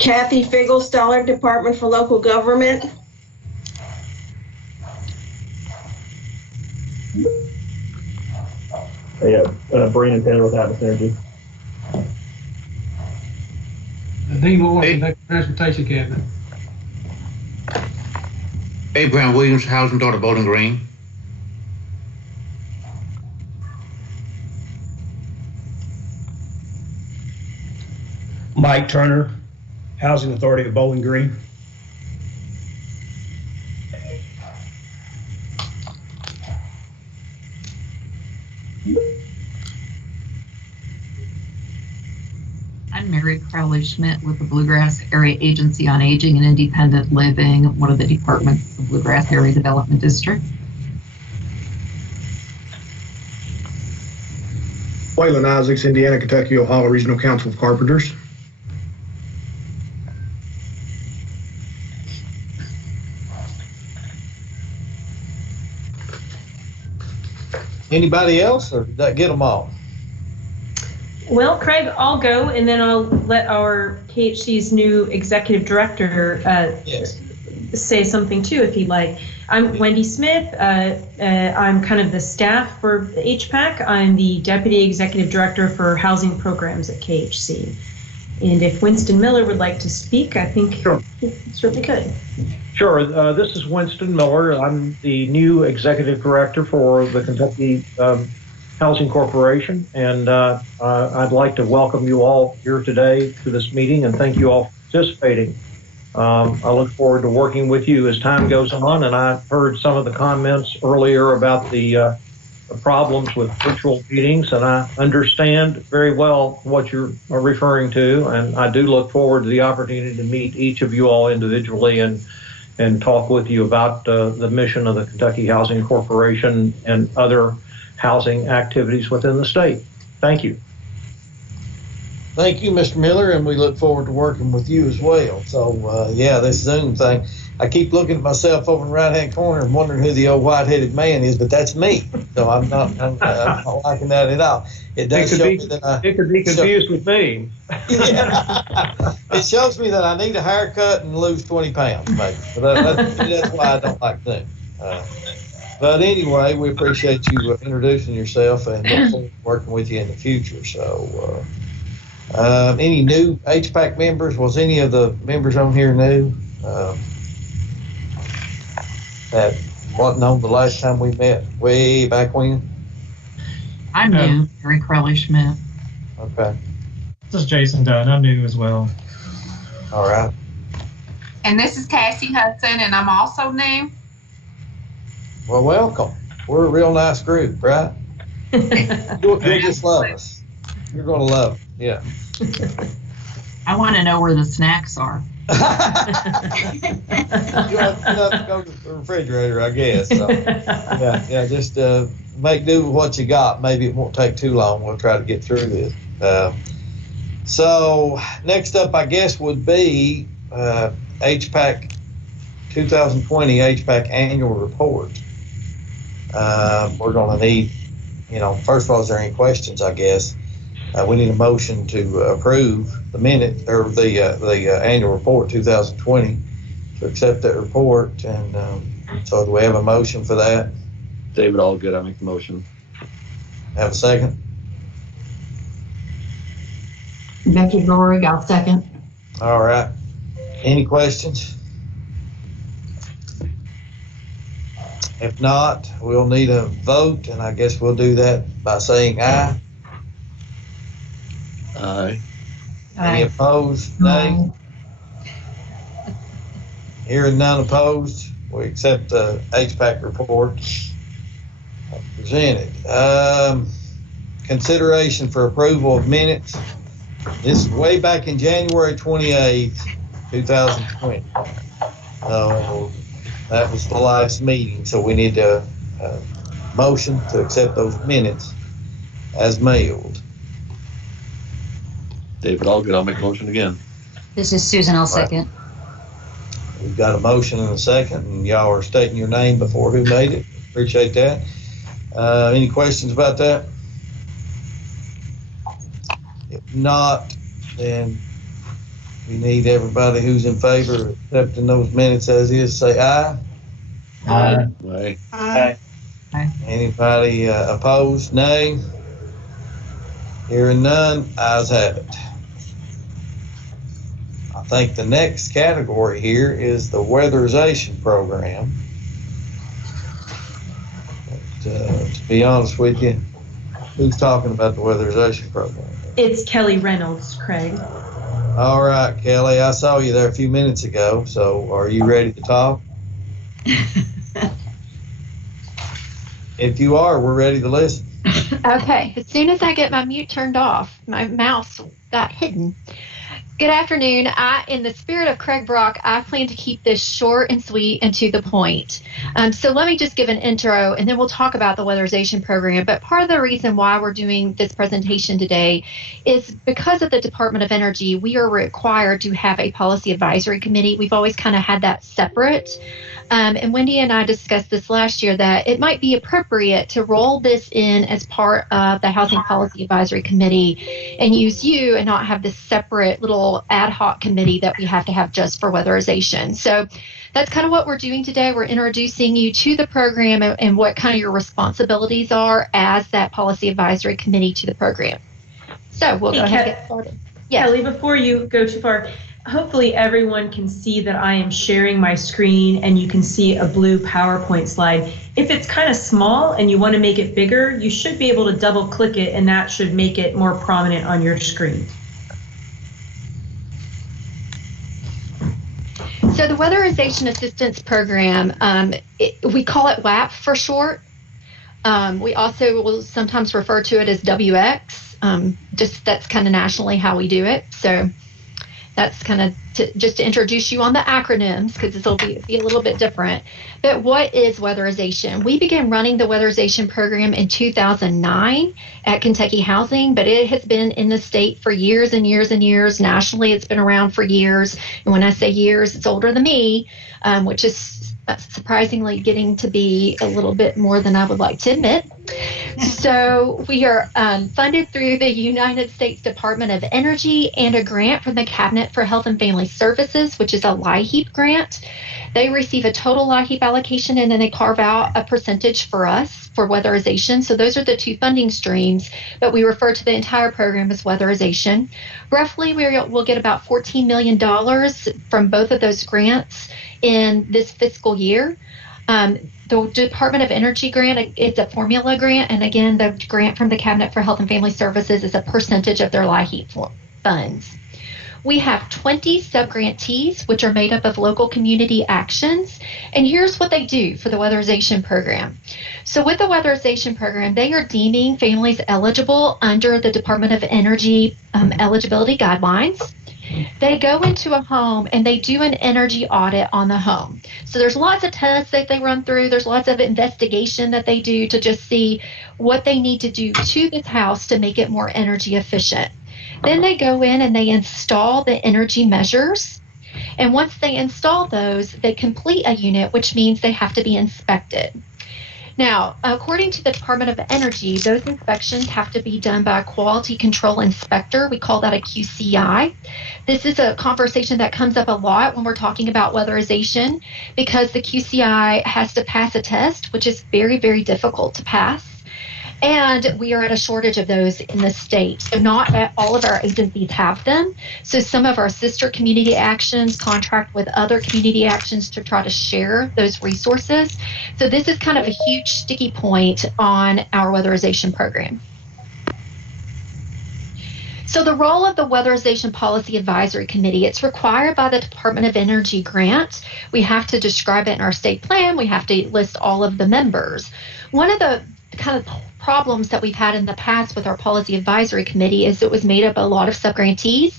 Kathy Figglestaller, Department for Local Government. Brandon Taylor with Atlas Energy. Dean Moore, Kentucky Transportation Cabinet. Abraham Williams, Housing Daughter, Bowling Green. Mike Turner, Housing Authority of Bowling Green. I'm Mary Crowley Schmidt with the Bluegrass Area Agency on Aging and Independent Living, one of the departments of the Bluegrass Area Development District. Waylon Isaacs, Indiana, Kentucky, Ohio Regional Council of Carpenters. Anybody else, or did that get them all? Well, Craig, I'll go, and then I'll let our KHC's new executive director say something too, if he'd like. I'm Wendy Smith. I'm kind of the staff for the HPAC. I'm the deputy executive director for housing programs at KHC. And if Winston Miller would like to speak, I think he certainly could. Sure. This is Winston Miller. I'm the new executive director for the Kentucky Housing Corporation, and I'd like to welcome you all here today to this meeting and thank you all for participating. I look forward to working with you as time goes on, and I've heard some of the comments earlier about the problems with virtual meetings, and I understand very well what you're referring to, and I do look forward to the opportunity to meet each of you all individually and talk with you about the mission of the Kentucky Housing Corporation and other housing activities within the state. Thank you. Thank you, Mr. Miller, and we look forward to working with you as well. So, yeah, this Zoom thing, I keep looking at myself over in the right-hand corner and wondering who the old white-headed man is, but that's me. So I'm not liking that at all. It does show me that it could be confused with me. Yeah. It shows me that I need a haircut and lose 20 pounds, maybe. But that's why I don't like Zoom. But anyway, we appreciate you introducing yourself and look forward to working with you in the future. So, any new Hpac members? Was any of the members on here new? That wasn't on the last time we met, way back when? I'm new, Mary Crowley Schmidt. Okay. This is Jason Dunn. I'm new as well. All right. And this is Cassie Hudson, and I'm also new. Well, welcome. We're a real nice group, right? You'll just love us. You're going to love it. Yeah. I want to know where the snacks are. You have to go to the refrigerator, I guess. So, yeah, just make do with what you got. Maybe it won't take too long. We'll try to get through this. So next up, I guess, would be HPAC 2020 HPAC annual report. We're going to need, first of all, is there any questions, I guess? We need a motion to approve the minute or the annual report 2020 to accept that report. And so do we have a motion for that? David Allgood, I make the motion. Have a second? Becky Rorig, I'll second. All right. Any questions? If not, we'll need a vote, and I guess we'll do that by saying aye. Aye. Any opposed? Nay. Hearing none opposed, we accept the HPAC report presented. Consideration for approval of minutes. This is way back in January 28th, 2020. That was the last meeting, so we need a motion to accept those minutes as mailed. David Allgood, I'll make the motion again. This is Susan, I'll second. We've got a motion and a second, and y'all are stating your name before who made it. Appreciate that. Any questions about that? If not, then We need everybody who's in favor of accepting those minutes as is, say aye. Aye. Aye. Anybody opposed, nay? Hearing none, ayes have it. I think the next category here is the weatherization program. But, to be honest with you, who's talking about the weatherization program? It's Kelly Reynolds, Craig. All right, Kelly, I saw you there a few minutes ago, so are you ready to talk? If you are, we're ready to listen. Okay, as soon as I get my mute turned off, my mouse got hidden. Good afternoon. In the spirit of Craig Brock, I plan to keep this short and sweet and to the point. So let me just give an intro, and then we'll talk about the weatherization program. But part of the reason why we're doing this presentation today is because of the Department of Energy, we are required to have a policy advisory committee. We've always kind of had that separate. And Wendy and I discussed this last year that it might be appropriate to roll this in as part of the Housing Policy Advisory Committee and use you and not have this separate little ad hoc committee that we have to have just for weatherization. So that's kind of what we're doing today. We're introducing you to the program and what kind of your responsibilities are as that Policy Advisory Committee to the program. So we'll go ahead and get started. Yes. Kelly, before you go too far, hopefully everyone can see that I am sharing my screen and you can see a blue PowerPoint slide. If it's kind of small and you want to make it bigger, you should be able to double click it and that should make it more prominent on your screen. So the Weatherization Assistance Program, we call it WAP for short. We also will sometimes refer to it as WX. Just that's kind of nationally how we do it. So that's kind of just to introduce you on the acronyms because this will be a little bit different. But what is weatherization? We began running the weatherization program in 2009 at Kentucky Housing, but it has been in the state for years and years and years. Nationally, it's been around for years. And when I say years, it's older than me, which is surprisingly getting to be a little bit more than I would like to admit. So we are funded through the United States Department of Energy and a grant from the Cabinet for Health and Family Services, which is a LIHEAP grant. They receive a total LIHEAP allocation and then they carve out a percentage for us for weatherization. So those are the two funding streams, but we refer to the entire program as weatherization. Roughly, we'll get about $14 million from both of those grants in this fiscal year. The Department of Energy grant, it's a formula grant, and again, the grant from the Cabinet for Health and Family Services is a percentage of their LIHEAP funds. We have 20 subgrantees, which are made up of local community actions, and here's what they do for the weatherization program. So with the weatherization program, they are deeming families eligible under the Department of Energy eligibility guidelines. They go into a home and they do an energy audit on the home. So there's lots of tests that they run through. There's lots of investigation that they do to just see what they need to do to this house to make it more energy efficient. Then they go in and they install the energy measures. And once they install those, they complete a unit, which means they have to be inspected. Now, according to the Department of Energy, those inspections have to be done by a quality control inspector. We call that a QCI. This is a conversation that comes up a lot when we're talking about weatherization because the QCI has to pass a test, which is very, very difficult to pass. And we are at a shortage of those in the state. So not all of our agencies have them. So some of our sister community actions contract with other community actions to try to share those resources. So this is kind of a huge sticky point on our weatherization program. So the role of the Weatherization Policy Advisory Committee, it's required by the Department of Energy grant. We have to describe it in our state plan. We have to list all of the members. One of the kind of problems that we've had in the past with our Policy Advisory Committee is it was made up of a lot of subgrantees,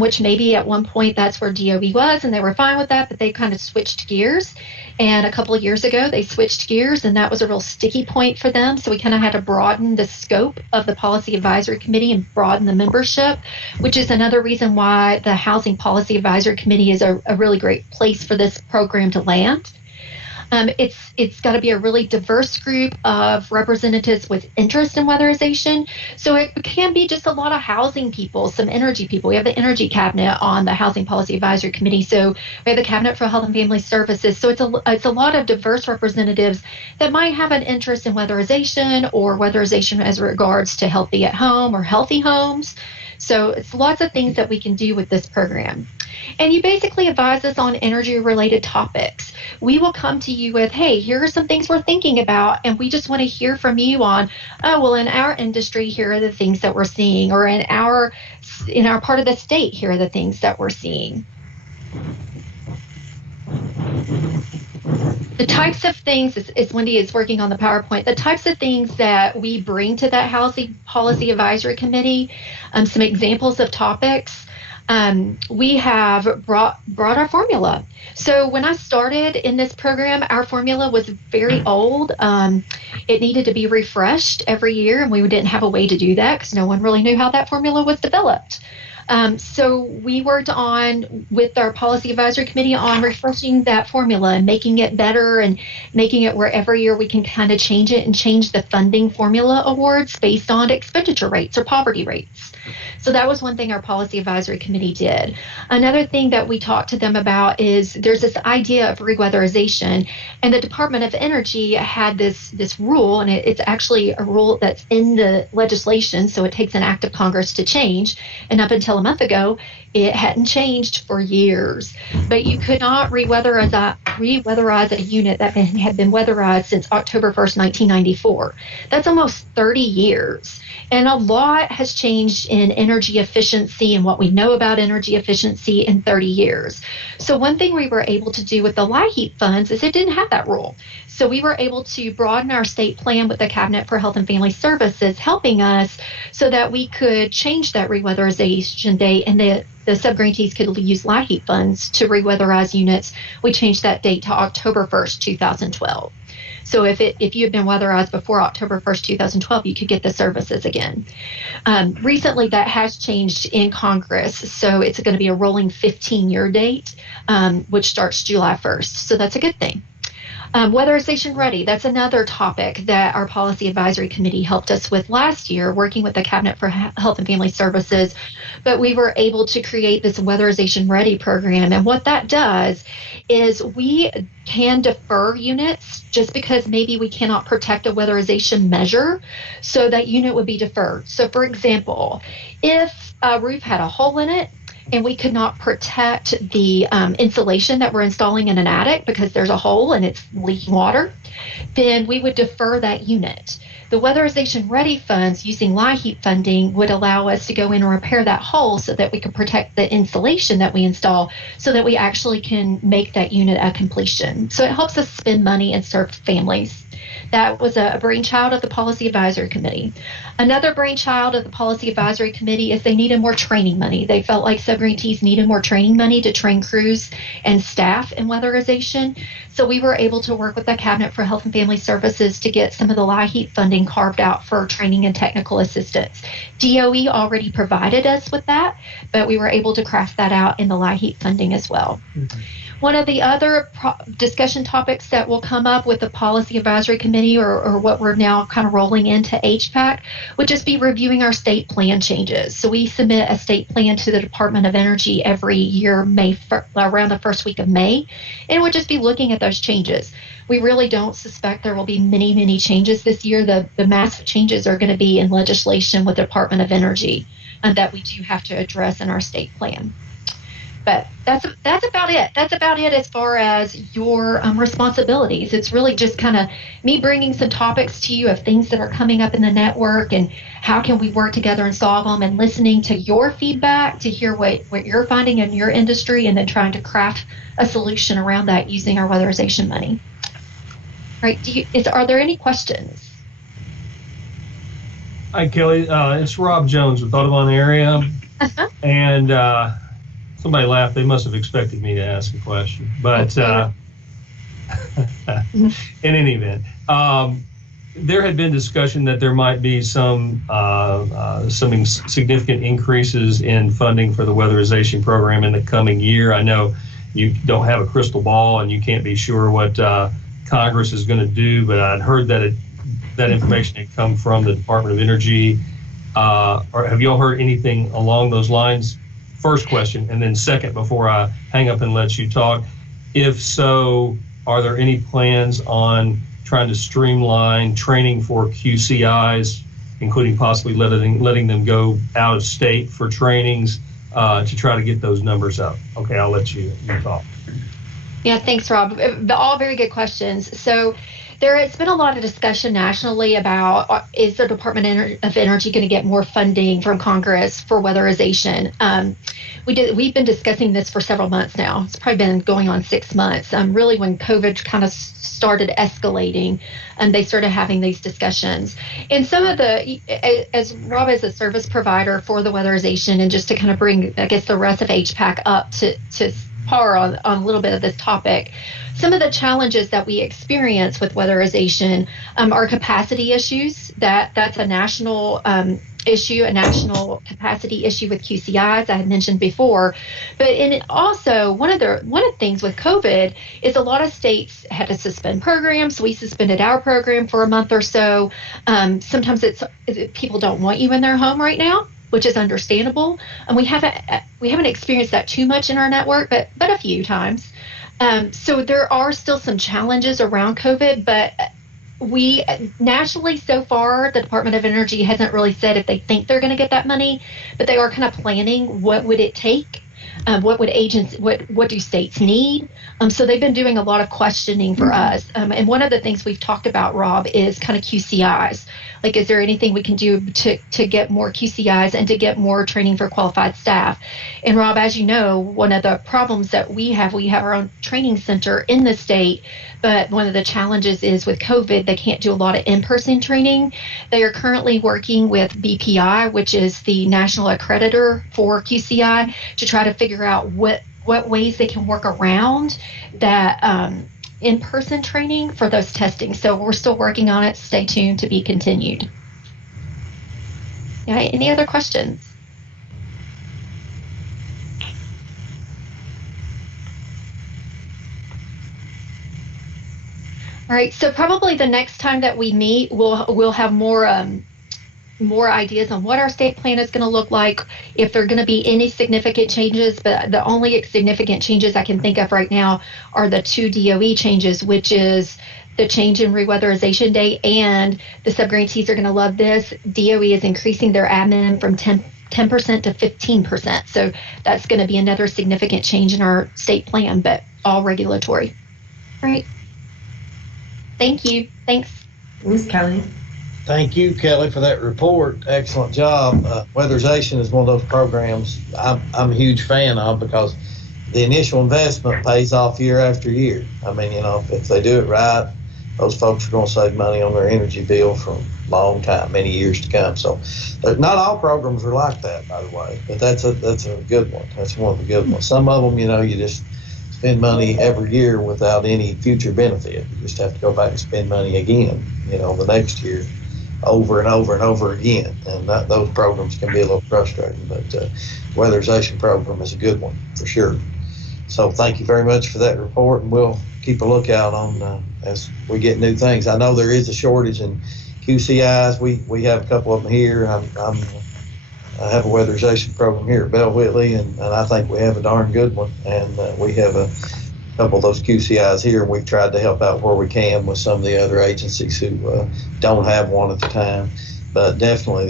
which maybe at one point that's where DOE was and they were fine with that, but they kind of switched gears. And a couple of years ago, they switched gears and that was a real sticky point for them. So we kind of had to broaden the scope of the Policy Advisory Committee and broaden the membership, which is another reason why the Housing Policy Advisory Committee is a really great place for this program to land. It's got to be a really diverse group of representatives with interest in weatherization. So it can be just a lot of housing people, some energy people. We have the energy cabinet on the Housing Policy Advisory Committee. So we have the cabinet for Health and Family Services. So it's a lot of diverse representatives that might have an interest in weatherization or weatherization as regards to healthy at home or healthy homes. So it's lots of things that we can do with this program. And you basically advise us on energy-related topics. We will come to you with, hey, here are some things we're thinking about, and we just want to hear from you on, oh, well, in our industry, here are the things that we're seeing, or in our part of the state, here are the things that we're seeing. The types of things, as Wendy is working on the PowerPoint, the types of things that we bring to that Housing Policy Advisory Committee, some examples of topics. We have brought our formula. So when I started in this program, our formula was very old. It needed to be refreshed every year, and we didn't have a way to do that because no one really knew how that formula was developed. So we worked on, with our Policy Advisory Committee, on refreshing that formula and making it better and making it where every year we can kind of change it and change the funding formula awards based on expenditure rates or poverty rates. So that was one thing our Policy Advisory Committee did. Another thing that we talked to them about is there's this idea of reweatherization, and the Department of Energy had this rule, and it's actually a rule that's in the legislation, so it takes an act of Congress to change. And up until a month ago, it hadn't changed for years. But you could not reweatherize a unit that had been weatherized since October 1st, 1994. That's almost 30 years. And a lot has changed in energy efficiency and what we know about energy efficiency in 30 years. So one thing we were able to do with the LIHEAP funds is it didn't have that rule. So we were able to broaden our state plan with the Cabinet for Health and Family Services helping us so that we could change that reweatherization date, and the subgrantees could use LIHEAP funds to reweatherize units. We changed that date to October 1st, 2012. So if you had been weatherized before October 1st, 2012, you could get the services again. Recently, that has changed in Congress, so it's going to be a rolling 15-year date, which starts July 1st. So that's a good thing. Weatherization Ready, that's another topic that our Policy Advisory Committee helped us with last year, working with the Cabinet for Health and Family Services. But we were able to create this Weatherization Ready program. And what that does is we can defer units just because maybe we cannot protect a weatherization measure, so that unit would be deferred. So for example, if a roof had a hole in it, and we could not protect the insulation that we're installing in an attic because there's a hole and it's leaking water, then we would defer that unit. The Weatherization Ready funds, using LIHEAP funding, would allow us to go in and repair that hole so that we can protect the insulation that we install, so that we actually can make that unit a completion. So it helps us spend money and serve families. That was a brainchild of the Policy Advisory Committee. Another brainchild of the Policy Advisory Committee is they needed more training money. They felt like subgrantees needed more training money to train crews and staff in weatherization. So we were able to work with the Cabinet for Health and Family Services to get some of the LIHEAP funding carved out for training and technical assistance. DOE already provided us with that, but we were able to craft that out in the LIHEAP funding as well. Mm-hmm. One of the other discussion topics that will come up with the Policy Advisory Committee, or what we're now kind of rolling into Hpac, would just be reviewing our state plan changes. So we submit a state plan to the Department of Energy every year, around the first week of May, and we'll just be looking at those changes. We really don't suspect there will be many changes this year. The massive changes are going to be in legislation with the Department of Energy that we do have to address in our state plan. But that's about it. That's about it as far as your responsibilities. It's really just kind of me bringing some topics to you of things that are coming up in the network and how can we work together and solve them, and listening to your feedback to hear what you're finding in your industry, and then trying to craft a solution around that using our weatherization money. Right? Are there any questions? Hi, Kelly. It's Rob Jones with Audubon area. And somebody laughed. They must have expected me to ask a question. But in any event, there had been discussion that there might be some significant increases in funding for the weatherization program in the coming year. I know you don't have a crystal ball and you can't be sure what Congress is going to do, but I'd heard that that information had come from the Department of Energy. Or have y'all heard anything along those lines? First question, and then second, before I hang up and let you talk, if so, are there any plans on trying to streamline training for QCIs, including possibly letting them go out of state for trainings to try to get those numbers up? Okay, I'll let you talk. Yeah, thanks, Rob. All very good questions. So there has been a lot of discussion nationally about is the Department of Energy going to get more funding from Congress for weatherization? We've been discussing this for several months now. It's probably been going on 6 months. Really, when COVID kind of started escalating, and they started having these discussions. And some of as Rob is a service provider for the weatherization, and just to kind of bring, I guess, the rest of HPAC up to par on a little bit of this topic. Some of the challenges that we experience with weatherization are capacity issues. That's a national issue, a national capacity issue with QCIs I had mentioned before. But also one of the things with COVID is a lot of states had to suspend programs. We suspended our program for a month or so. Sometimes people don't want you in their home right now, which is understandable. And we haven't experienced that too much in our network, but a few times. So there are still some challenges around COVID, but we nationally so far, the Department of Energy hasn't really said if they think they're going to get that money, but they are kind of planning what would it take. What do states need? So they've been doing a lot of questioning for us. And one of the things we've talked about, Rob, is kind of QCIs. Like, is there anything we can do to get more QCIs and to get more training for qualified staff? And Rob, as you know, one of the problems that we have our own training center in the state, but one of the challenges is with COVID, they can't do a lot of in-person training. They are currently working with BPI, which is the national accreditor for QCI, to try to figure out what ways they can work around that in-person training for those testing. So we're still working on it. Stay tuned, to be continued. Yeah, any other questions? All right, so probably the next time that we meet, we'll have more ideas on what our state plan is going to look like, if there are going to be any significant changes. But the only significant changes I can think of right now are the 2 DOE changes, which is the change in reweatherization date, and the subgrantees are going to love this. DOE is increasing their admin from 10% to 15%. So that's going to be another significant change in our state plan, but all regulatory. All right. Thank you. Thanks. Thanks, Kelly. Thank you, Kelly, for that report. Excellent job. Weatherization is one of those programs I'm a huge fan of, because the initial investment pays off year after year. I mean, if they do it right, those folks are going to save money on their energy bill for a long time, many years to come. So not all programs are like that, by the way, but that's a good one. That's one of the good ones. Some of them, you just spend money every year without any future benefit. You just have to go back and spend money again, the next year, over and over and over again. And those programs can be a little frustrating, but weatherization program is a good one for sure. So thank you very much for that report, and we'll keep a lookout on as we get new things. I know there is a shortage in QCIs. We have a couple of them here. I have a weatherization program here at Bell Whitley, and I think we have a darn good one. And we have a couple of those QCIs here, and we've tried to help out where we can with some of the other agencies who don't have one at the time. But definitely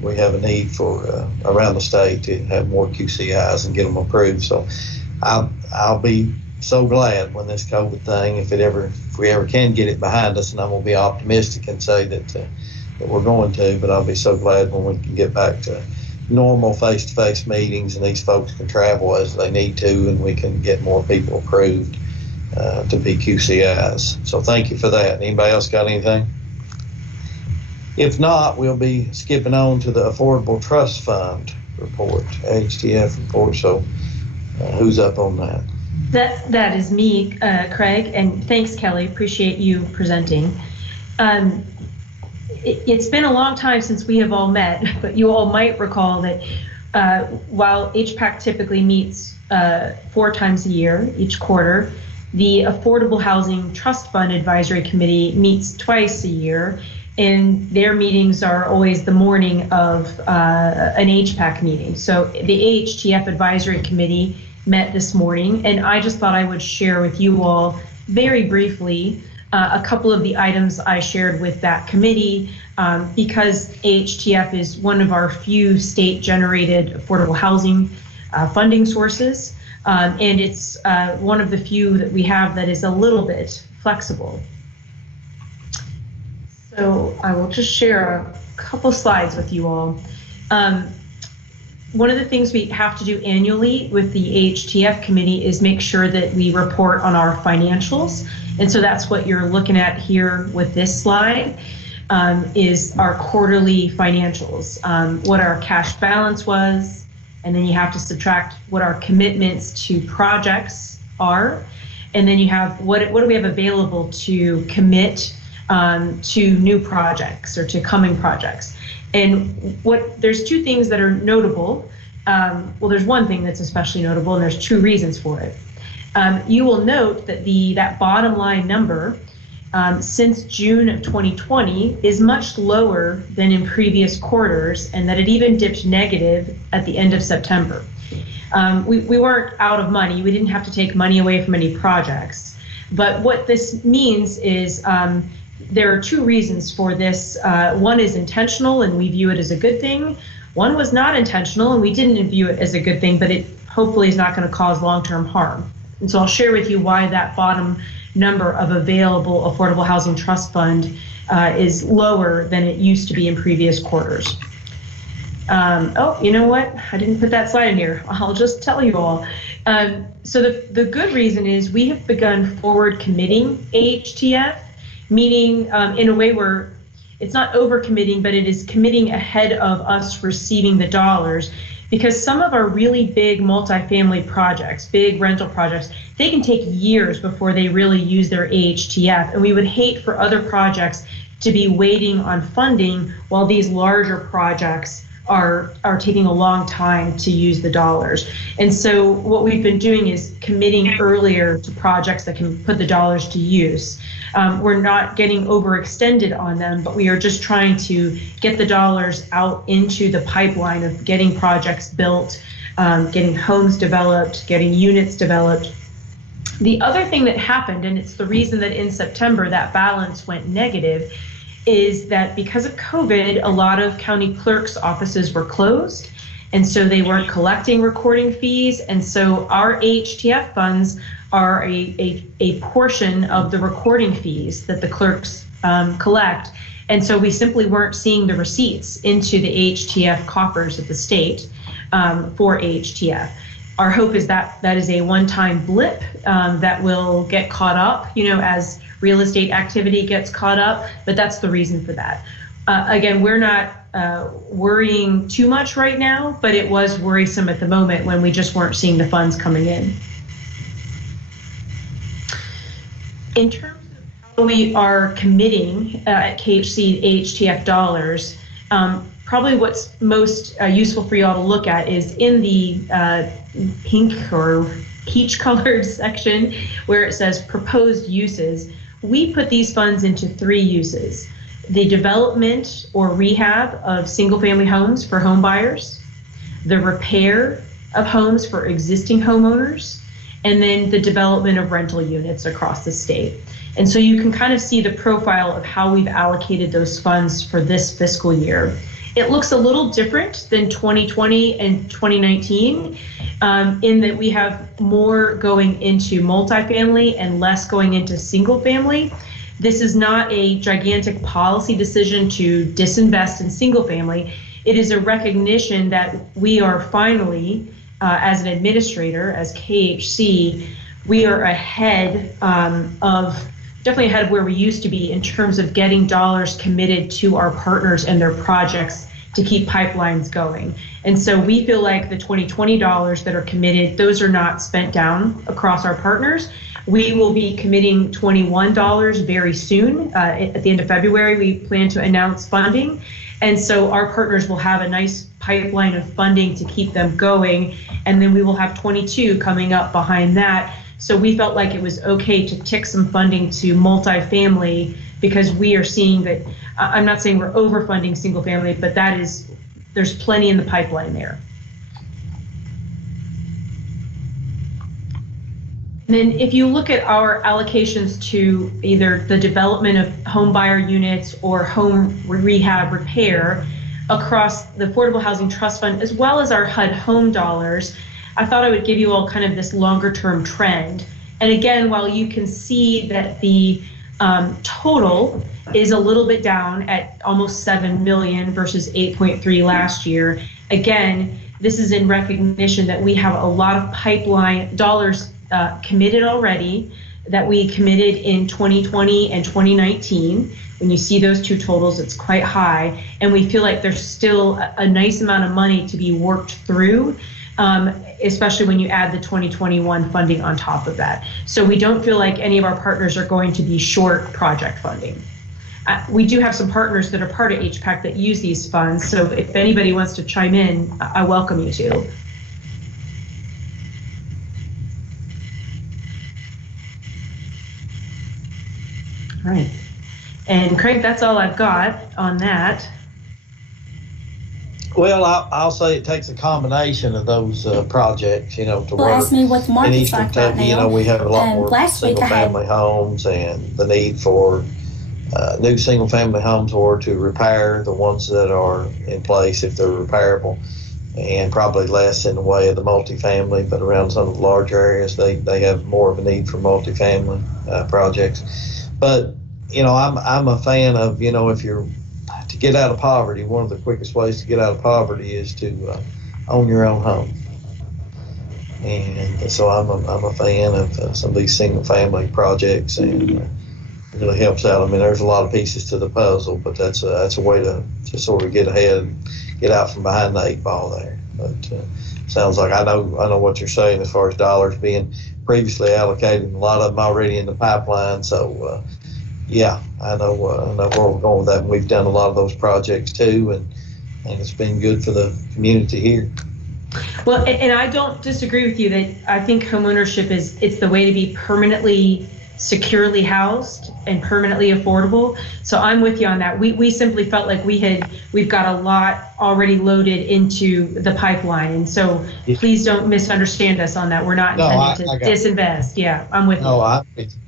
we have a need for around the state to have more QCIs and get them approved. So I'll be so glad when this COVID thing, if we ever can get it behind us, and I'm going to be optimistic and say that we're going to, but I'll be so glad when we can get back to normal face-to-face meetings and these folks can travel as they need to, and we can get more people approved to be QCIs. So thank you for that. Anybody else got anything? If not, we'll be skipping on to the Affordable Trust Fund report, HTF report. So who's up on that? That is me, Craig, and thanks, Kelly. Appreciate you presenting. It's been a long time since we have all met, but you all might recall that while HPAC typically meets 4 times a year, each quarter, The Affordable Housing Trust Fund Advisory Committee meets twice a year, and their meetings are always the morning of an HPAC meeting. So the AHTF Advisory Committee met this morning, and I just thought I would share with you all very briefly a couple of the items I shared with that committee, because AHTF is one of our few state-generated affordable housing funding sources, and it's one of the few that we have that is a little bit flexible. So I will just share a couple slides with you all. One of the things we have to do annually with the AHTF committee is make sure that we report on our financials. And so that's what you're looking at here with this slide, is our quarterly financials, what our cash balance was, and then you have to subtract what our commitments to projects are. And then you have what do we have available to commit to new projects or to coming projects. And there's two things that are notable. Well, there's one thing that's especially notable, and there's two reasons for it. You will note that that bottom line number since June of 2020 is much lower than in previous quarters, and that it even dipped negative at the end of September. We weren't out of money. We didn't have to take money away from any projects. But what this means is there are two reasons for this. One is intentional, and we view it as a good thing. One was not intentional, and we didn't view it as a good thing, but it hopefully is not going to cause long-term harm. And so I'll share with you why that bottom number of available Affordable Housing Trust Fund is lower than it used to be in previous quarters. Oh, you know what? I didn't put that slide in here. I'll just tell you all. So the good reason is we have begun forward committing AHTF, meaning in a way where it's not overcommitting, but it is committing ahead of us receiving the dollars, because some of our really big multifamily projects, big rental projects, they can take years before they really use their AHTF, and we would hate for other projects to be waiting on funding while these larger projects are taking a long time to use the dollars. And so what we've been doing is committing earlier to projects that can put the dollars to use. We're not getting overextended on them, but we are just trying to get the dollars out into the pipeline of getting projects built, getting homes developed, getting units developed. The other thing that happened, and it's the reason that in September that balance went negative, is that because of COVID, a lot of county clerks' offices were closed, and so they weren't collecting recording fees, and so our AHTF funds are a portion of the recording fees that the clerks collect, and so we simply weren't seeing the receipts into the AHTF coffers of the state for AHTF. Our hope is that that is a one-time blip that will get caught up, as real estate activity gets caught up, but that's the reason for that. Again, we're not worrying too much right now, but it was worrisome at the moment when we just weren't seeing the funds coming in. In terms of how we are committing at KHC AHTF dollars, probably what's most useful for you all to look at is in the pink or peach colored section where it says proposed uses. We put these funds into three uses: the development or rehab of single family homes for home buyers, the repair of homes for existing homeowners, and then the development of rental units across the state. And so you can kind of see the profile of how we've allocated those funds for this fiscal year. It looks a little different than 2020 and 2019 in that we have more going into multifamily and less going into single family. This is not a gigantic policy decision to disinvest in single family. It is a recognition that we are finally, as an administrator, as KHC, we are definitely ahead of where we used to be in terms of getting dollars committed to our partners and their projects to keep pipelines going. And so we feel like the 2020 dollars that are committed, those are not spent down across our partners. We will be committing $21 very soon. At the end of February, we plan to announce funding. And so our partners will have a nice pipeline of funding to keep them going. And then we will have 22 coming up behind that So we felt like it was okay to tick some funding to multifamily because we are seeing that, I'm not saying we're overfunding single family, but there's plenty in the pipeline there. And then if you look at our allocations to either the development of home buyer units or home rehab repair across the Affordable Housing Trust Fund, as well as our HUD home dollars, I thought I would give you all kind of this longer term trend. And again, while you can see that the total is a little bit down at almost 7 million versus 8.3 last year, again, this is in recognition that we have a lot of pipeline dollars committed already that we committed in 2020 and 2019. When you see those two totals, it's quite high, and we feel like there's still a nice amount of money to be worked through, especially when you add the 2021 funding on top of that. So we don't feel like any of our partners are going to be short project funding. We do have some partners that are part of HPAC that use these funds, so if anybody wants to chime in, I welcome you to. All right. And Craig, that's all I've got on that. Well, I'll say it takes a combination of those projects, to work. Ask me what the In market's East like right Kentucky, now. we have a lot more Last week I had- single-family homes, and the need for new single-family homes or to repair the ones that are in place if they're repairable, and probably less in the way of the multifamily, but around some of the larger areas, they have more of a need for multifamily projects. But I'm a fan of, if you're to get out of poverty, one of the quickest ways to get out of poverty is to own your own home. And so I'm a fan of some of these single family projects, and it really helps out. I mean, there's a lot of pieces to the puzzle, but that's a way to sort of get ahead, get out from behind the 8 ball there. But sounds like I know what you're saying as far as dollars being previously allocated, and a lot of them already in the pipeline. So yeah, I know where we're going with that. And we've done a lot of those projects too, and it's been good for the community here. Well, and I don't disagree with you that I think homeownership it's the way to be permanently securely housed and permanently affordable. So I'm with you on that. We simply felt like we've got a lot already loaded into the pipeline, and so please don't misunderstand us on that. We're not intending to disinvest. Yeah, I'm with you. No,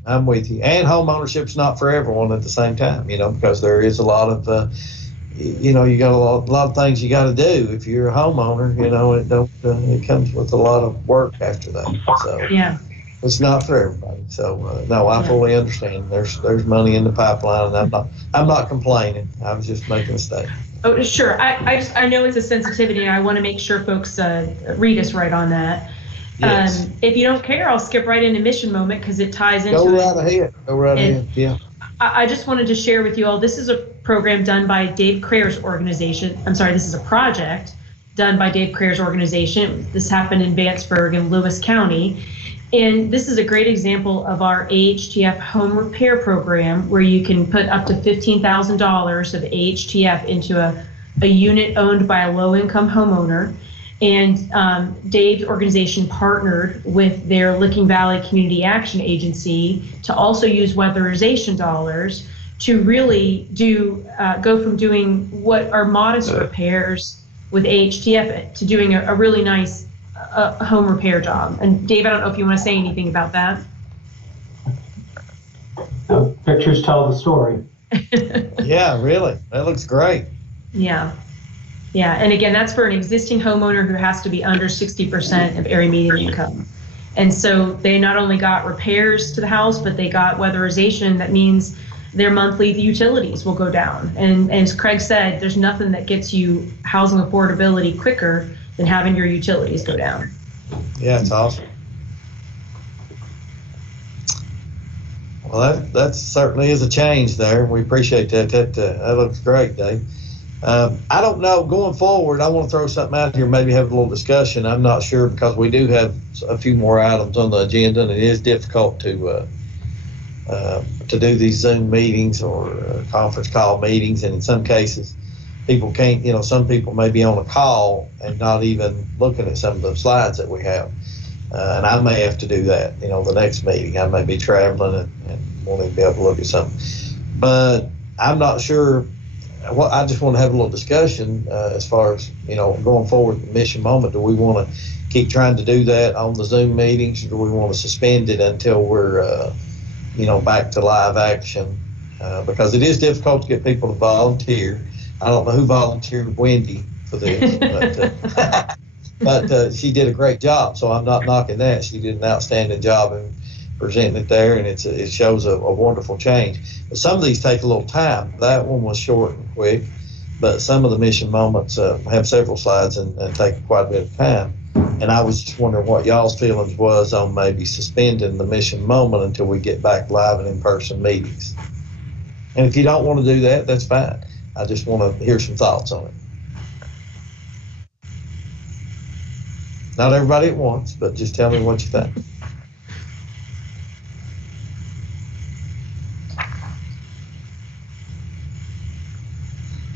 I'm with you. And home ownership's not for everyone at the same time, because there is a lot of you got a lot of things you got to do if you're a homeowner. It comes with a lot of work after that. So yeah. It's not for everybody. So no, I fully understand. There's money in the pipeline, and I'm not complaining. I was just making a statement. Oh, sure. I know it's a sensitivity, and I want to make sure folks read us right on that. Yes. If you don't care, I'll skip right into mission moment because it ties into Go right ahead. Yeah. I just wanted to share with you all. This is a program done by Dave Crayer's organization. I'm sorry, this is a project done by Dave Crayer's organization. This happened in Vanceburg in Lewis County. And this is a great example of our AHTF home repair program where you can put up to $15,000 of AHTF into a unit owned by a low-income homeowner. And Dave's organization partnered with their Licking Valley Community Action Agency to also use weatherization dollars to really go from doing what are modest repairs with AHTF to doing a really nice home repair job. And Dave, I don't know if you want to say anything about that. Pictures tell the story. Yeah, really. That looks great. Yeah. Yeah. And again, that's for an existing homeowner who has to be under 60% of area median income. And so they not only got repairs to the house, but they got weatherization. That means their monthly utilities will go down. And as Craig said, there's nothing that gets you housing affordability quicker than having your utilities go down. Yeah, it's awesome. Well, that certainly is a change there. We appreciate that. That looks great, Dave. I don't know, going forward, I want to throw something out here, maybe have a little discussion. I'm not sure because we do have a few more items on the agenda, and it is difficult to do these Zoom meetings or conference call meetings, and in some cases, people can't, some people may be on a call and not even looking at some of the slides that we have. And I may have to do that, the next meeting. I may be traveling and wanting to be able to look at something. But I'm not sure. I just want to have a little discussion as far as, going forward with the mission moment. Do we want to keep trying to do that on the Zoom meetings, or do we want to suspend it until we're, back to live action? Because it is difficult to get people to volunteer. I don't know who volunteered Wendy for this, but she did a great job, so I'm not knocking that. She did an outstanding job in presenting it there, and it shows a wonderful change. But some of these take a little time. That one was short and quick, but some of the mission moments have several slides and take quite a bit of time. And I was just wondering what y'all's feelings was on maybe suspending the mission moment until we get back live and in-person meetings. And if you don't want to do that, that's fine. I just want to hear some thoughts on it. Not everybody at once, but just tell me what you think.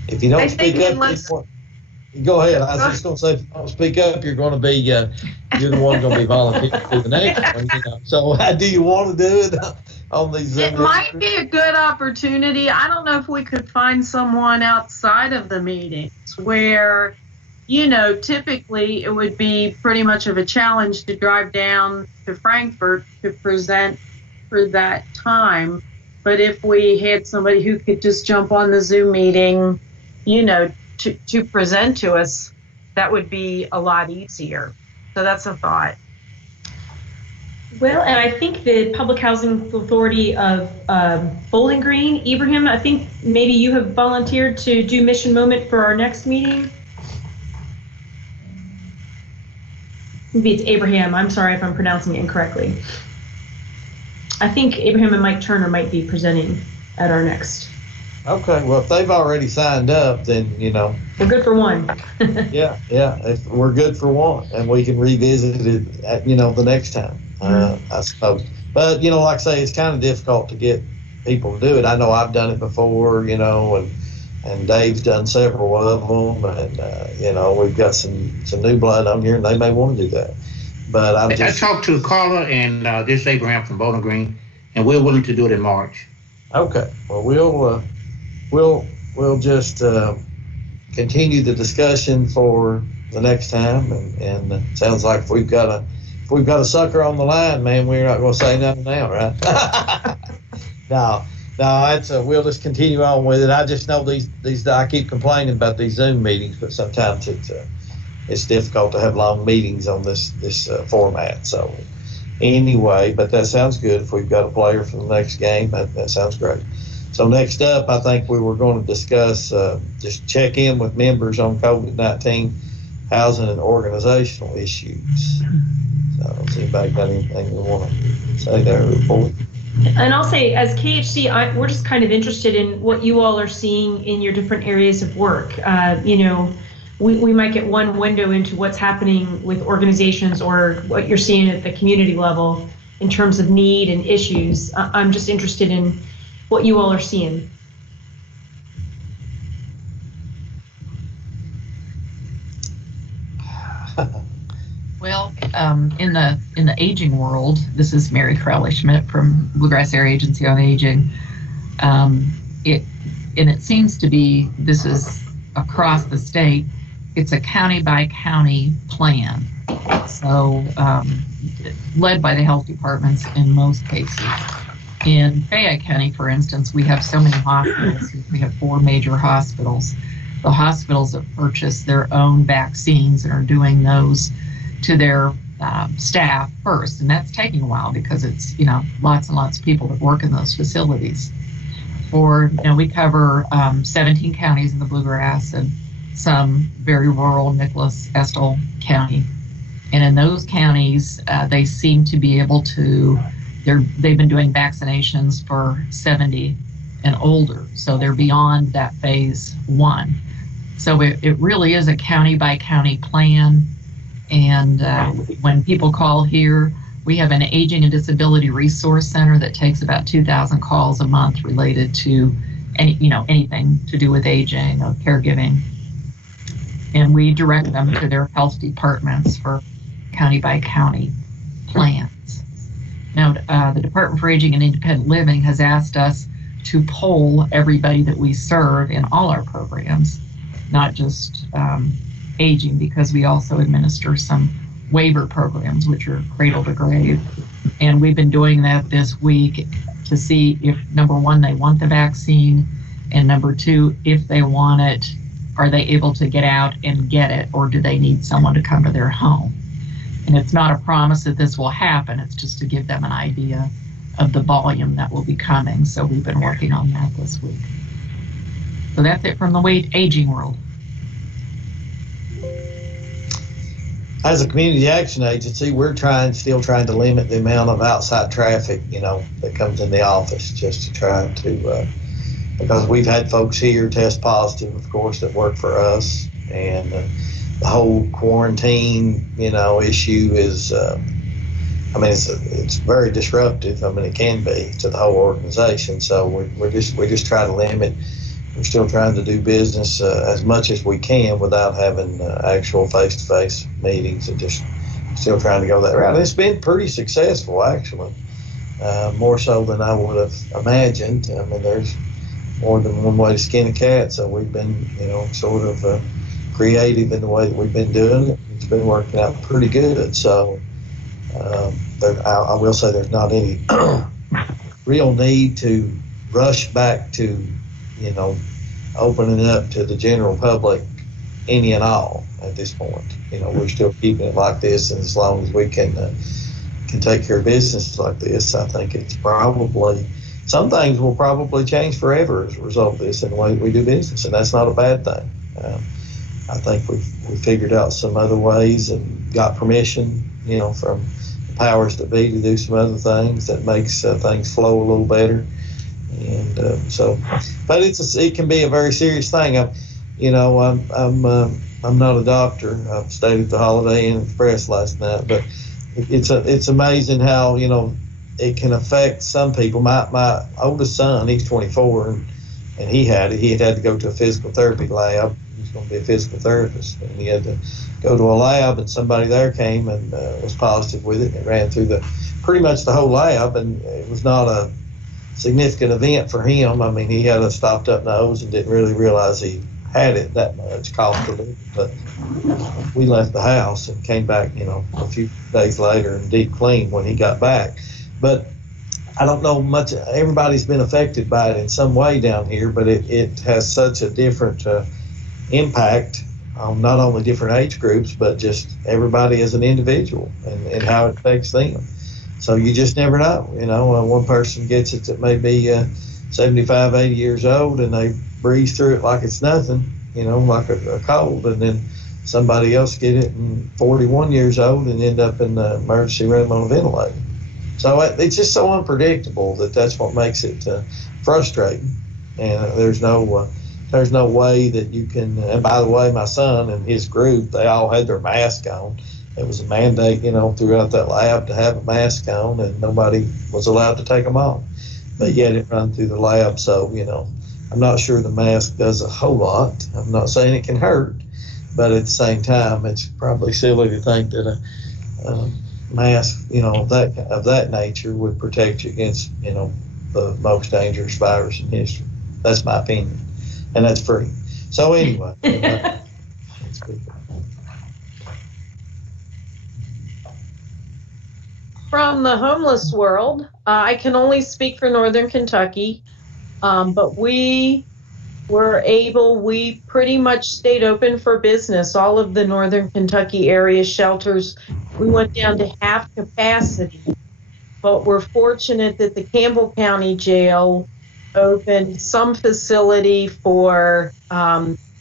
If you don't speak up, go ahead. I was just going to say, if you don't speak up, you're going to be, you're the one going to be volunteering for the next one. So do you want to do it on these? It might be a good opportunity. I don't know if we could find someone outside of the meetings where, typically it would be pretty much of a challenge to drive down to Frankfurt to present for that time. But if we had somebody who could just jump on the Zoom meeting, to present to us, that would be a lot easier. So that's a thought. Well, and I think the Public Housing Authority of Bowling Green, Ibrahim, I think maybe you have volunteered to do mission moment for our next meeting. Maybe it's Abraham. I'm sorry if I'm pronouncing it incorrectly. I think Abraham and Mike Turner might be presenting at our next. Okay, well, if they've already signed up, then, We're good for one. yeah, if we're good for one, and we can revisit it at, the next time, I suppose. But, like I say, it's kind of difficult to get people to do it. I know I've done it before, and Dave's done several of them, and, we've got some new blood on here, and they may want to do that. But I talked to Carla and this Abraham from Bowling Green, and we're willing to do it in March. Okay, well, we'll just continue the discussion for the next time, and it sounds like if we've got a sucker on the line, man, we're not going to say nothing now, right? No, we'll just continue on with it. I just know these I keep complaining about these Zoom meetings, but sometimes it's difficult to have long meetings on this format. So anyway, but that sounds good. If we've got a player for the next game, that sounds great. So next up, I think we were going to discuss, just check in with members on COVID-19 housing and organizational issues. So has anybody got anything we want to say there before? And I'll say, as KHC, we're just kind of interested in what you all are seeing in your different areas of work. We might get one window into what's happening with organizations or what you're seeing at the community level in terms of need and issues. I'm just interested in what you all are seeing. Well, in the aging world, this is Mary Crowley Schmidt from Bluegrass Area Agency on Aging. It seems to be, this is across the state, it's a county by county plan. So led by the health departments in most cases. In Fayette County, for instance, we have so many hospitals. We have 4 major hospitals. The hospitals have purchased their own vaccines and are doing those to their staff first. And that's taking a while because it's, lots and lots of people that work in those facilities. We cover 17 counties in the Bluegrass and some very rural Nicholas Estill County. And in those counties, they seem to be able to, they've been doing vaccinations for 70 and older. So they're beyond that phase 1. So it really is a county by county plan. And when people call here, we have an Aging and Disability Resource Center that takes about 2,000 calls a month related to anything to do with aging or caregiving. And we direct them to their health departments for county by county. plans. Now, the Department for Aging and Independent Living has asked us to poll everybody that we serve in all our programs, not just aging, because we also administer some waiver programs, which are cradle to grave. And we've been doing that this week to see if, number one, they want the vaccine, and number two, if they want it, are they able to get out and get it, or do they need someone to come to their home? And it's not a promise that this will happen, it's just to give them an idea of the volume that will be coming. So we've been working on that this week. So that's it from the aging world. As a community action agency, we're still trying to limit the amount of outside traffic, that comes in the office, just to try to, because we've had folks here test positive, of course, that work for us, and the whole quarantine, issue is, it's very disruptive. It can be to the whole organization. So we just try to limit. We're still trying to do business as much as we can without having actual face-to-face meetings, and just still trying to go that route. It's been pretty successful, actually, more so than I would have imagined. There's more than one way to skin a cat, so we've been, sort of creative in the way that we've been doing it. It's been working out pretty good. So I will say there's not any real need to rush back to opening it up to the general public any and all at this point. We're still keeping it like this, and as long as we can take care of business like this, I think it's probably, some things will probably change forever as a result of this in the way that we do business, and that's not a bad thing. I think we figured out some other ways and got permission, from the powers that be to do some other things that makes things flow a little better. And but it can be a very serious thing. I'm not a doctor. I've stayed at the Holiday Inn Express last night, but it's amazing how it can affect some people. My oldest son, he's 24, and he had to go to a physical therapy lab. He's going to be a physical therapist, and he had to go to a lab, and somebody there came and was positive with it. It ran through pretty much the whole lab, and it was not a significant event for him. He had a stopped up nose and didn't really realize he had it that much, coughed a little, but we left the house and came back, a few days later and deep clean when he got back. But I don't know much, everybody's been affected by it in some way down here, but it has such a different impact on not only different age groups, but just everybody as an individual and how it affects them. So you just never know. One person gets it that may be 75, 80 years old, and they breeze through it like it's nothing, like a cold, and then somebody else get it and 41 years old and end up in the emergency room on a ventilator. So it's just so unpredictable that's what makes it frustrating. And there's no way that you can. And by the way, my son and his group, they all had their mask on. It was a mandate, throughout that lab to have a mask on, and nobody was allowed to take them off. But yet it run through the lab, so, I'm not sure the mask does a whole lot. I'm not saying it can hurt, but at the same time, it's probably silly to think that a mask, of that nature would protect you against, the most dangerous virus in history. That's my opinion, and that's free. So anyway, it's good. From the homeless world, I can only speak for Northern Kentucky, but we pretty much stayed open for business. All of the Northern Kentucky area shelters, we went down to half capacity, but we're fortunate that the Campbell County Jail opened some facility for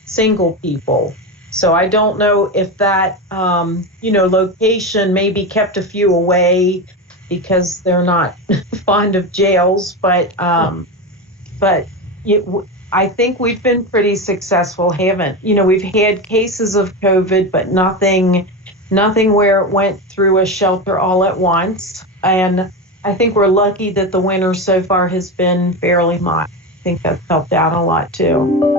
single people. So I don't know if that, location maybe kept a few away because they're not fond of jails, but I think we've been pretty successful. We've had cases of COVID, but nothing where it went through a shelter all at once. And I think we're lucky that the winter so far has been fairly mild. I think that's helped out a lot too.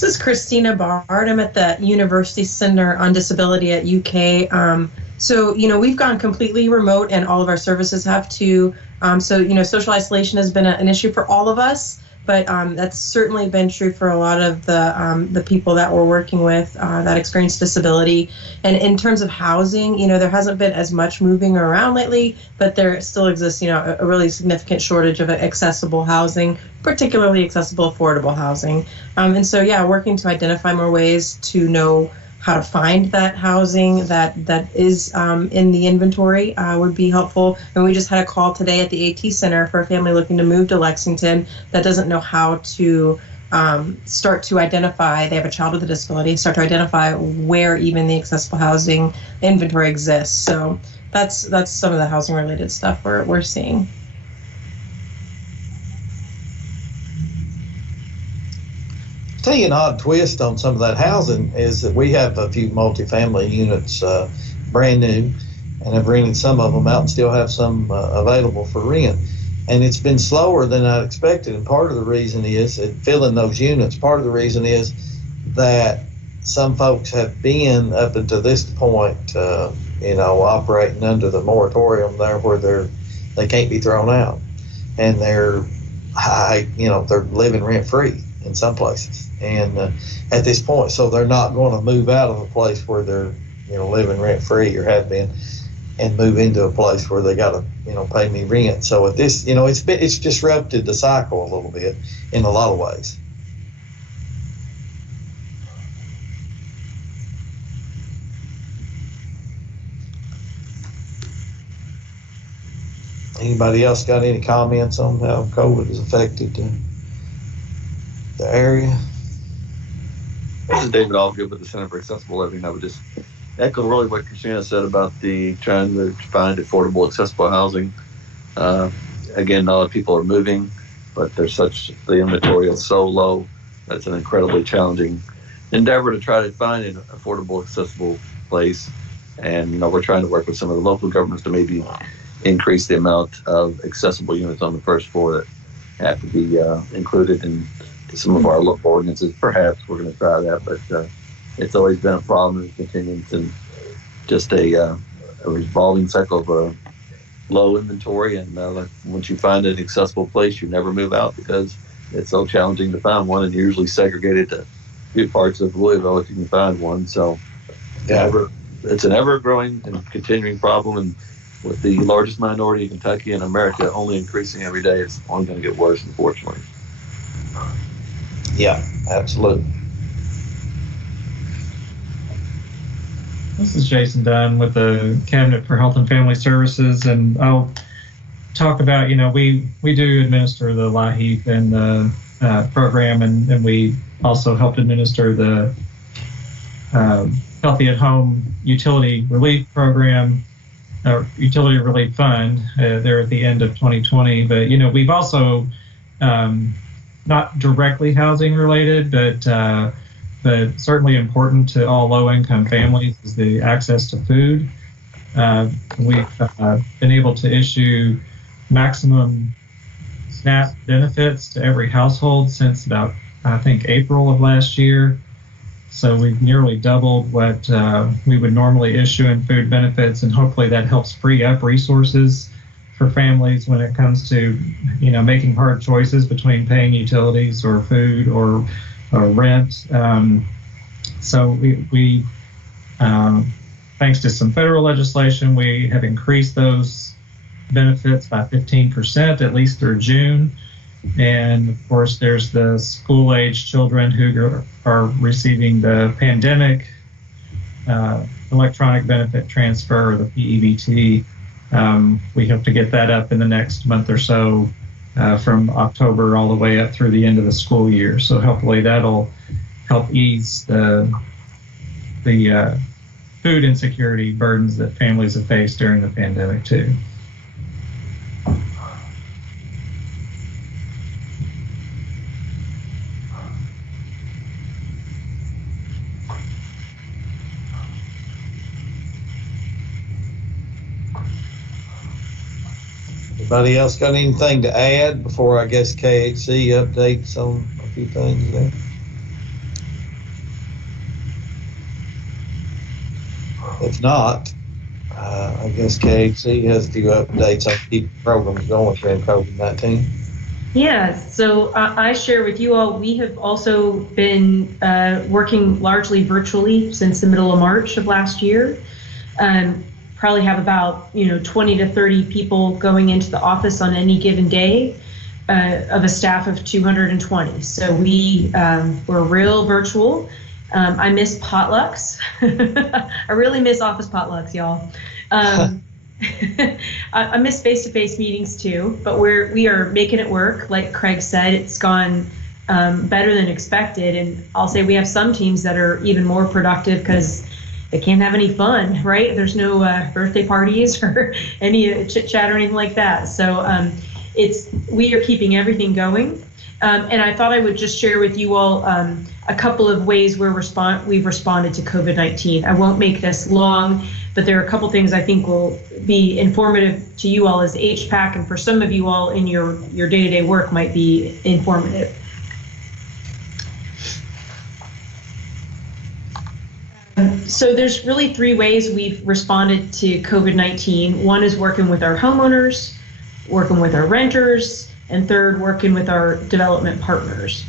This is Christina Bard. I'm at the University Center on Disability at UK. So, we've gone completely remote and all of our services have too. So, social isolation has been an issue for all of us, but that's certainly been true for a lot of the people that we're working with that experience disability. And in terms of housing, there hasn't been as much moving around lately, but there still exists, a really significant shortage of accessible housing, particularly accessible, affordable housing. And so, working to identify more ways to know how to find that housing that is in the inventory would be helpful. And we just had a call today at the AT Center for a family looking to move to Lexington that doesn't know how to start to identify, they have a child with a disability, start to identify where even the accessible housing inventory exists. So that's some of the housing related stuff we're seeing. Tell you an odd twist on some of that housing is that we have a few multifamily units brand new, and have rented some of them out and still have some available for rent. And it's been slower than I expected. And part of the reason is filling those units. Part of the reason is that some folks have been up until this point, operating under the moratorium there where they can't be thrown out, and they're living rent free in some places. And at this point, so they're not going to move out of a place where they're, living rent free or have been, and move into a place where they got to, pay me rent. So at this, it's disrupted the cycle a little bit in a lot of ways. Anybody else got any comments on how COVID has affected the area? This is David Allgood with the Center for Accessible Living. I would just echo really what Christina said about the trying to find affordable, accessible housing. Again, a lot of people are moving, but the inventory is so low that's an incredibly challenging endeavor to try to find an affordable, accessible place. And we're trying to work with some of the local governments to maybe increase the amount of accessible units on the first floor that have to be included in some of our local ordinances. Perhaps we're going to try that, but it's always been a problem and continues, and just a revolving cycle of low inventory. And once you find an accessible place, you never move out because it's so challenging to find one, and usually segregated to few parts of Louisville if you can find one. So it's an ever-growing and continuing problem, and with the largest minority in Kentucky and America only increasing every day, it's only going to get worse, unfortunately. Yeah, absolutely. This is Jason Dunn with the Cabinet for Health and Family Services, and I'll talk about, we do administer the LIHEAP and the program, and we also helped administer the Healthy at Home Utility Relief Program, or Utility Relief Fund, there at the end of 2020. But, we've also, not directly housing related, but certainly important to all low-income families is the access to food. We've been able to issue maximum SNAP benefits to every household since about, I think, April of last year. So we've nearly doubled what we would normally issue in food benefits, and hopefully that helps free up resources for families when it comes to, making hard choices between paying utilities or food or rent. So we thanks to some federal legislation, we have increased those benefits by 15%, at least through June. And of course, there's the school-age children who are receiving the pandemic electronic benefit transfer, or the PEBT. We hope to get that up in the next month or so, from October all the way up through the end of the school year. So hopefully that'll help ease the food insecurity burdens that families have faced during the pandemic too. Anybody else got anything to add before I guess KHC updates on a few things there? If not, I guess KHC has a few updates on keep programs going during COVID-19. Yeah, so I share with you all, we have also been working largely virtually since the middle of March of last year. Probably have about 20 to 30 people going into the office on any given day of a staff of 220. So we're real virtual. I miss potlucks. I really miss office potlucks, y'all. I miss face-to-face meetings too, but we are making it work. Like Craig said, it's gone better than expected. And I'll say we have some teams that are even more productive because they can't have any fun, right? There's no birthday parties or any chit chat or anything like that. So we are keeping everything going. And I thought I would just share with you all a couple of ways we've responded to COVID-19. I won't make this long, but there are a couple things I think will be informative to you all as HPAC, and for some of you all in your day-to-day work might be informative. So there's really three ways we've responded to COVID-19. One is working with our homeowners, working with our renters, and third, working with our development partners.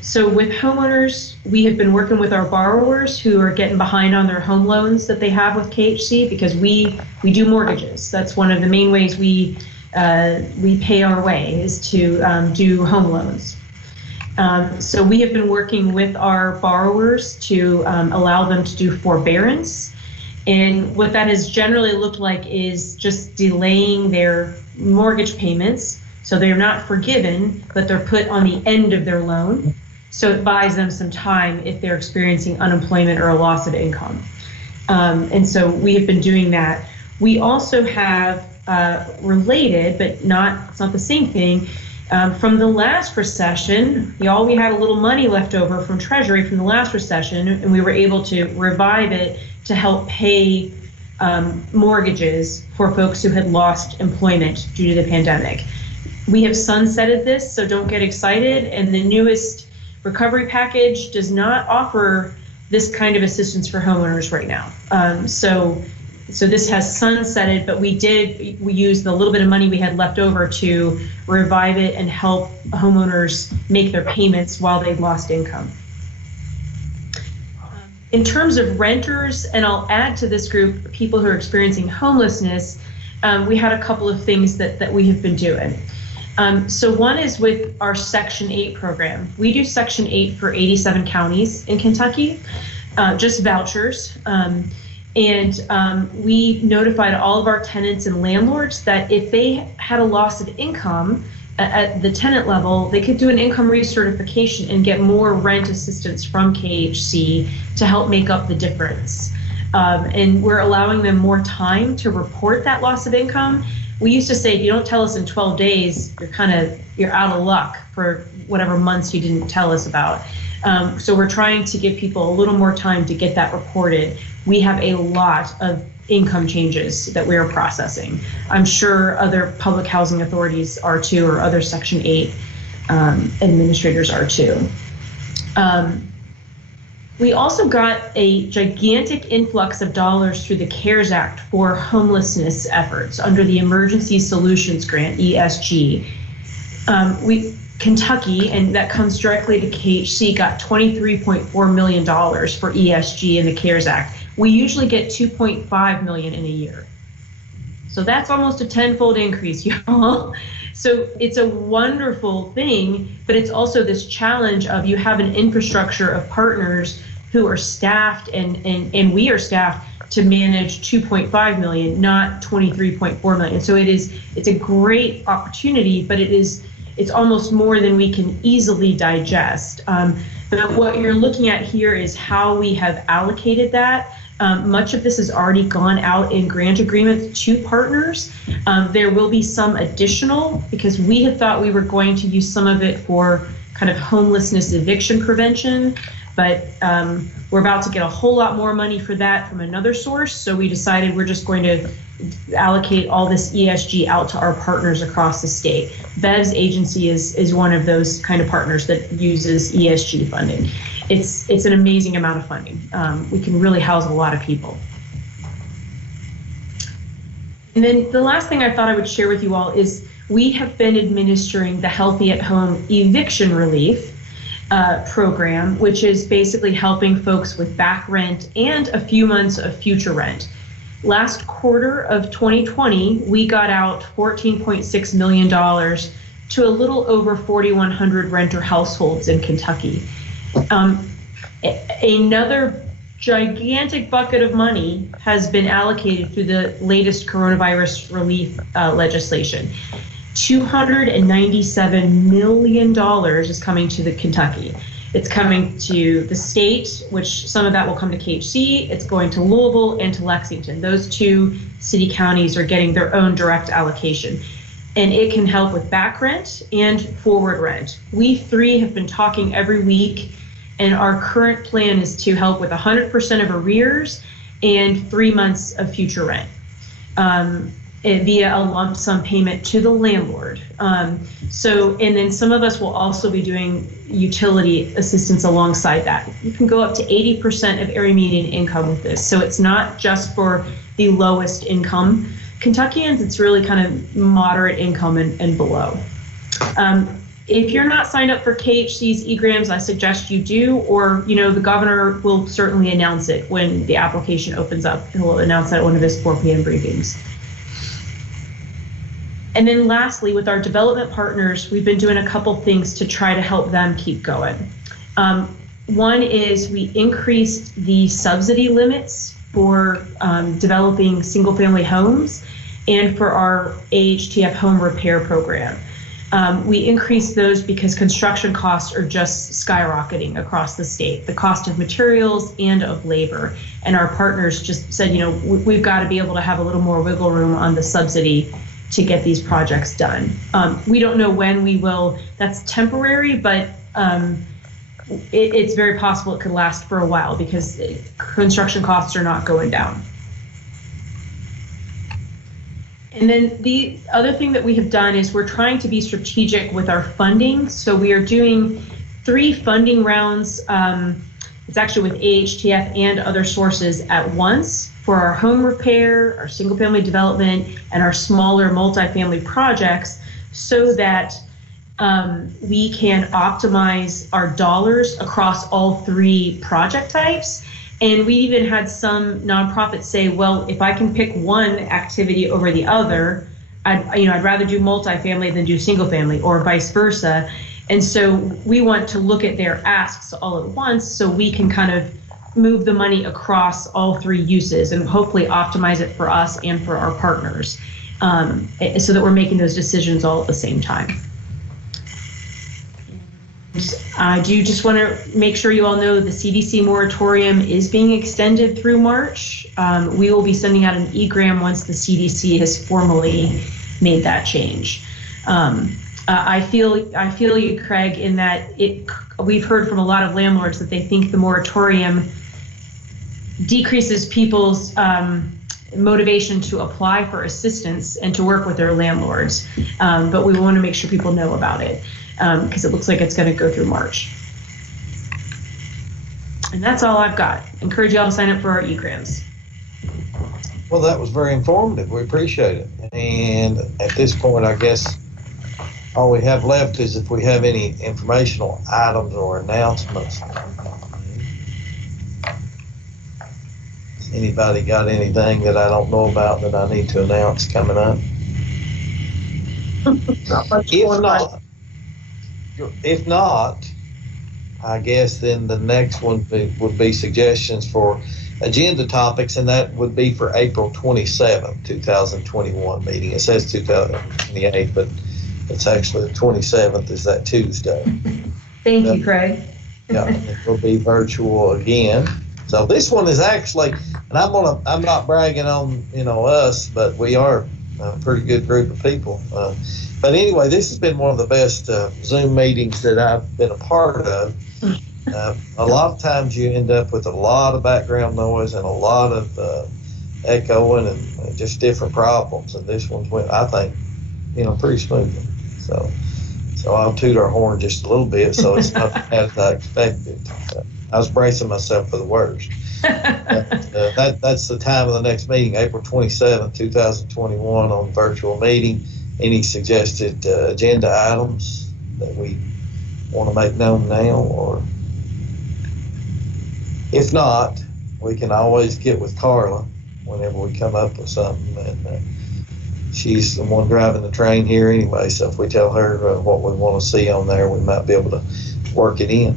So with homeowners, we have been working with our borrowers who are getting behind on their home loans that they have with KHC because we do mortgages. That's one of the main ways we pay our way is to do home loans. So we have been working with our borrowers to allow them to do forbearance. And what that has generally looked like is just delaying their mortgage payments. So they're not forgiven, but they're put on the end of their loan. So it buys them some time if they're experiencing unemployment or a loss of income. And so we have been doing that. We also have related, but it's not the same thing, from the last recession, we had a little money left over from Treasury from the last recession, and we were able to revive it to help pay mortgages for folks who had lost employment due to the pandemic. We have sunsetted this, so don't get excited, and the newest recovery package does not offer this kind of assistance for homeowners right now. So this has sunsetted, but we used the little bit of money we had left over to revive it and help homeowners make their payments while they've lost income. In terms of renters, and I'll add to this group people who are experiencing homelessness, we had a couple of things that we have been doing. So one is with our Section 8 program. We do Section 8 for 87 counties in Kentucky, just vouchers. And we notified all of our tenants and landlords that if they had a loss of income at the tenant level, they could do an income recertification and get more rent assistance from KHC to help make up the difference. And we're allowing them more time to report that loss of income. We used to say, if you don't tell us in 12 days, you're out of luck for whatever months you didn't tell us about. So we're trying to give people a little more time to get that reported. We have a lot of income changes that we are processing. I'm sure other public housing authorities are too, or other Section 8 administrators are too. We also got a gigantic influx of dollars through the CARES Act for homelessness efforts under the Emergency Solutions Grant, ESG. Kentucky, and that comes directly to KHC, got $23.4 million for ESG in the CARES Act. We usually get $2.5 million in a year. So that's almost a tenfold increase, y'all. So it's a wonderful thing, but it's also this challenge of you have an infrastructure of partners who are staffed and we are staffed to manage 2.5 million, not 23.4 million. So it's a great opportunity, but it's almost more than we can easily digest. But what you're looking at here is how we have allocated that. Much of this has already gone out in grant agreements to partners. There will be some additional because we had thought we were going to use some of it for kind of homelessness eviction prevention, but we're about to get a whole lot more money for that from another source. So we decided we're just going to allocate all this ESG out to our partners across the state. Bev's agency is one of those kind of partners that uses ESG funding. It's an amazing amount of funding. We can really house a lot of people. And then the last thing I thought I would share with you all is we have been administering the Healthy at Home Eviction Relief program, which is basically helping folks with back rent and a few months of future rent. Last quarter of 2020, we got out $14.6 million to a little over 4,100 renter households in Kentucky. Another gigantic bucket of money has been allocated through the latest coronavirus relief legislation. $297 million is coming to the Kentucky. It's coming to the state, which some of that will come to KHC. It's going to Louisville and to Lexington. Those two city counties are getting their own direct allocation. And it can help with back rent and forward rent. We three have been talking every week, and our current plan is to help with 100% of arrears and 3 months of future rent via a lump sum payment to the landlord. And then some of us will also be doing utility assistance alongside that. You can go up to 80% of area median income with this. So it's not just for the lowest income Kentuckians, it's really kind of moderate income and below. If you're not signed up for KHC's eGrams, I suggest you do, or the governor will certainly announce it when the application opens up. He'll announce that at one of his 4 p.m. briefings. And then lastly, with our development partners, we've been doing a couple things to try to help them keep going. One is we increased the subsidy limits for developing single-family homes and for our AHTF home repair program. We increased those because construction costs are just skyrocketing across the state, the cost of materials and of labor. And our partners just said, we've got to be able to have a little more wiggle room on the subsidy to get these projects done. We don't know when we will. That's temporary, but it's very possible it could last for a while because construction costs are not going down. And then the other thing that we have done is we're trying to be strategic with our funding. So we are doing 3 funding rounds. It's actually with AHTF and other sources at once for our home repair, our single family development, and our smaller multifamily projects so that we can optimize our dollars across all 3 project types. And we even had some nonprofits say, well, if I can pick one activity over the other, I'd rather do multifamily than do single family, or vice versa. And so we want to look at their asks all at once so we can kind of move the money across all 3 uses and hopefully optimize it for us and for our partners so that we're making those decisions all at the same time. I do just want to make sure you all know the CDC moratorium is being extended through March. We will be sending out an eGram once the CDC has formally made that change. I feel you, Craig, in that we've heard from a lot of landlords that they think the moratorium decreases people's motivation to apply for assistance and to work with their landlords. But we want to make sure people know about it. Because it looks like it's going to go through March. And that's all I've got. Encourage you all to sign up for our eGrams. Well, that was very informative. We appreciate it. And at this point, I guess all we have left is if we have any informational items or announcements. Anybody got anything that I don't know about that I need to announce coming up? If not, I guess then the next one would be suggestions for agenda topics, and that would be for April 27th, 2021 meeting. It says 2028, but it's actually the 27th is that Tuesday. Thank you, Craig. Yeah, it will be virtual again. So this one is actually, and I'm not bragging on us, but we are a pretty good group of people. But anyway, this has been one of the best Zoom meetings that I've been a part of. A lot of times you end up with a lot of background noise and a lot of echoing and just different problems. And this one's went, I think, pretty smoothly. So I'll toot our horn just a little bit, so it's not as I expected. I was bracing myself for the worst. That's the time of the next meeting, April 27th, 2021, on virtual meeting. Any suggested agenda items that we want to make known now, or if not, we can always get with Carla whenever we come up with something, and she's the one driving the train here anyway, so if we tell her what we want to see on there, we might be able to work it in.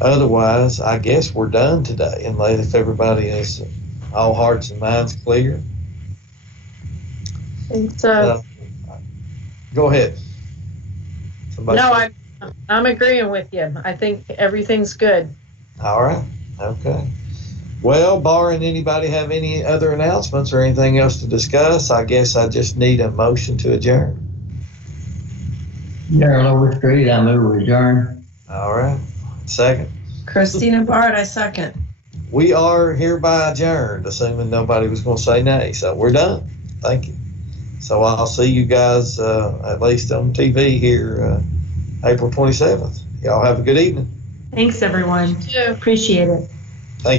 Otherwise, I guess we're done today, and if everybody is all hearts and minds clear. So, go ahead. I'm agreeing with you. I think everything's good. All right. Okay. Well, barring anybody have any other announcements or anything else to discuss, I guess I just need a motion to adjourn. Darrell Overstreet, I move we adjourn. All right. Second. Christina Bard, I second. We are hereby adjourned, assuming nobody was going to say nay. So we're done. Thank you. So I'll see you guys at least on TV here April 27th. Y'all have a good evening. Thanks, everyone. Appreciate it.